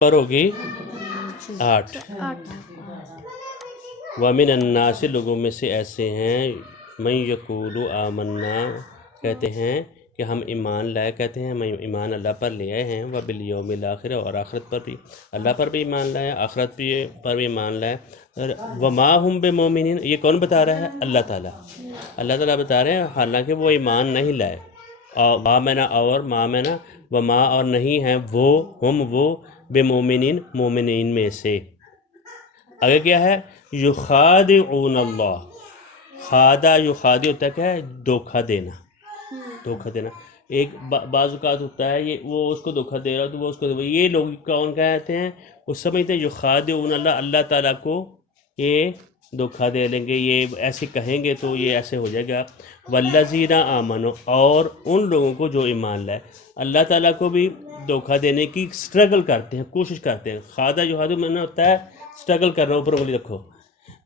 पर होगी 8। वमिन अन्नास, लोगों में से ऐसे हैं, मैं यकूलु आमन्ना, कहते हैं कि हम ईमान लाए, कहते हैं हम ईमान अल्लाह पर ले आए हैं, व बिल यौमिल आखिर, और आखिरत पर भी, अल्लाह पर भी ईमान लाए, आखिरत पर भी ईमान लाए। व मा हुम बिमुमिनीन, ये कौन बता रहा है? अल्लाह ताला। अल्लाह ताला बता रहे हैं हालांकि वो ईमान नहीं लाए। और मा मैना व मा, और नहीं हैं वो, हम वो, बिमुमिनीन, मोमिनीन में से। आगे क्या है? युखादिऊन अल्लाह। खादा युखादी होता है क्या है? धोखा देना, धोखा देना। एक बाज़ औक़ात होता है ये वो उसको धोखा दे रहा है तो वो उसको, ये लोग कौन कहते हैं? वो समझते हैं युखादिऊन अल्लाह, अल्लाह ताला को ये धोखा दे लेंगे, ये ऐसे कहेंगे तो ये ऐसे हो जाएगा। वल्लज़ीना आमनो, और उन लोगों को जो ईमान लाए, अल्लाह ताला को भी धोखा देने की स्ट्रगल करते हैं, कोशिश करते हैं। खादा युखादु में होता है स्ट्रगल करना, ऊपर उंगली रखो,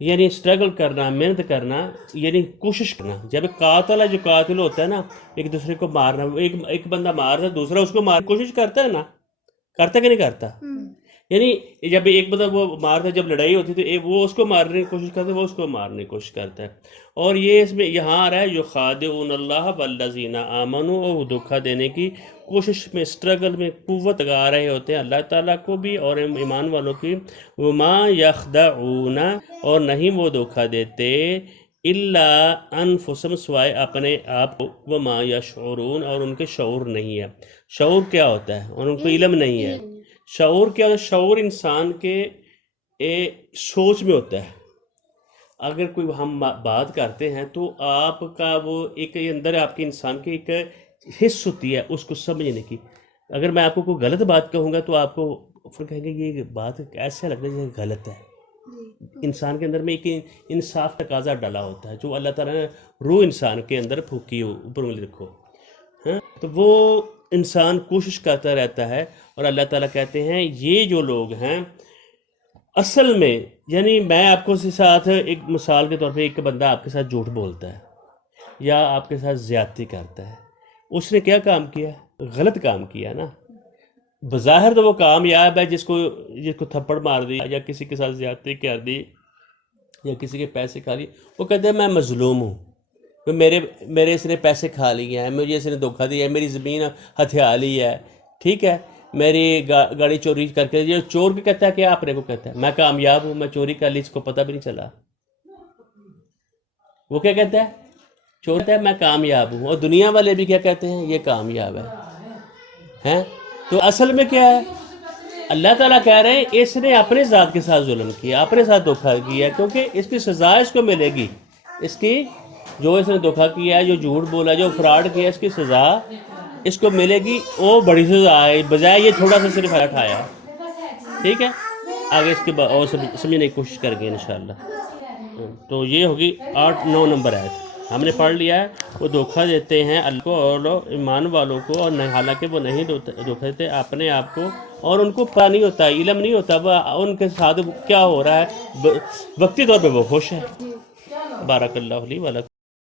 यानी स्ट्रगल करना, मेहनत करना, यानी कोशिश करना। जब कातला जो कातिल होता है ना, एक दूसरे को मारना, एक बंदा मार रहा है, दूसरा उसको मार कोशिश करता है ना, करता कि नहीं करता? यानी जब एक बंदा वो मारता है, जब लड़ाई होती है तो वो उसको मारने की कोशिश करता है, वो उसको मारने की कोशिश करता है। और ये इसमें यहाँ आ रहा है युखादिऊन अल्लाह वल्लज़ीना आमनू, और धोखा देने की कोशिश में, स्ट्रगल में कुव्वत लगा रहे होते हैं अल्लाह ताला को भी और ईमान वालों की। वमा यख़दऊना, और नहीं वो धोखा देते, इल्ला अनफुसहुम, सिवाय अपने आप को, वमा यशऊरून, और उनके शऊर नहीं है। शऊर क्या होता है? और उनको इल्म नहीं है। शऊर क्या होता है? शऊर इंसान के सोच में होता है। अगर कोई हम बात करते हैं तो आपका वो एक अंदर आपके इंसान की एक हिस्स होती है उसको समझने की। अगर मैं आपको कोई गलत बात कहूँगा तो आपको फिर कहेंगे ये बात ऐसा लगता है जैसे गलत है। इंसान के अंदर में एक इंसाफ तकाजा डाला होता है, जो अल्लाह ताला ने रूह इंसान के अंदर फूकी हो, ऊपर उंगली रखो, हाँ? तो वो इंसान कोशिश करता रहता है। और अल्लाह ताला कहते हैं ये जो लोग हैं असल में, यानी मैं आपको इसके साथ एक मिसाल के तौर पे, एक बंदा आपके साथ झूठ बोलता है या आपके साथ ज़्यादती करता है, उसने क्या काम किया? गलत काम किया ना। बज़ाहिर तो वो कामयाब है, जिसको थप्पड़ मार दी या किसी के साथ ज़्यादती कर दी या किसी के पैसे खा लिए, वो कहते हैं मैं मज़लूम हूँ, तो मेरे इसने पैसे खा लिए हैं, मुझे इसने धोखा दिया है, मेरी ज़मीन हथिया ली है, ठीक है, मेरी गाड़ी चोरी करके। ये चोर भी कहता है कि आपने को कहता है मैं कामयाब हूँ, मैं चोरी कर ली, इसको पता भी नहीं चला। वो क्या कहता है? चोर कहता है मैं कामयाब हूँ। और दुनिया वाले भी क्या कहते हैं? ये कामयाब है। तो असल में क्या है? अल्लाह ताला कह रहे हैं इसने अपने ज़ात के साथ जुल्म किया, अपने साथ धोखा किया, क्योंकि इसकी सज़ा इसको मिलेगी। इसकी जो इसने धोखा किया है, जो झूठ बोला, जो फ्रॉड किया, इसकी सज़ा इसको मिलेगी, वो बड़ी सज़ा है, बजाय ये थोड़ा सा सिर्फ हटाया। ठीक है, आगे इसके बाद और समझने की कोशिश करेंगे इंशाअल्लाह। तो ये होगी 8-9 नंबर आयत हमने पढ़ लिया है। वो धोखा देते हैं अल्लाह को और ईमान वालों को, और हालांकि वो नहीं धोखा देते अपने आप को, और उनको पता नहीं होता, इल्म नहीं होता उनके साथ क्या हो रहा है, वक्ती तौर पे वो खुश है। बारकल्लाहु ली व लकुम।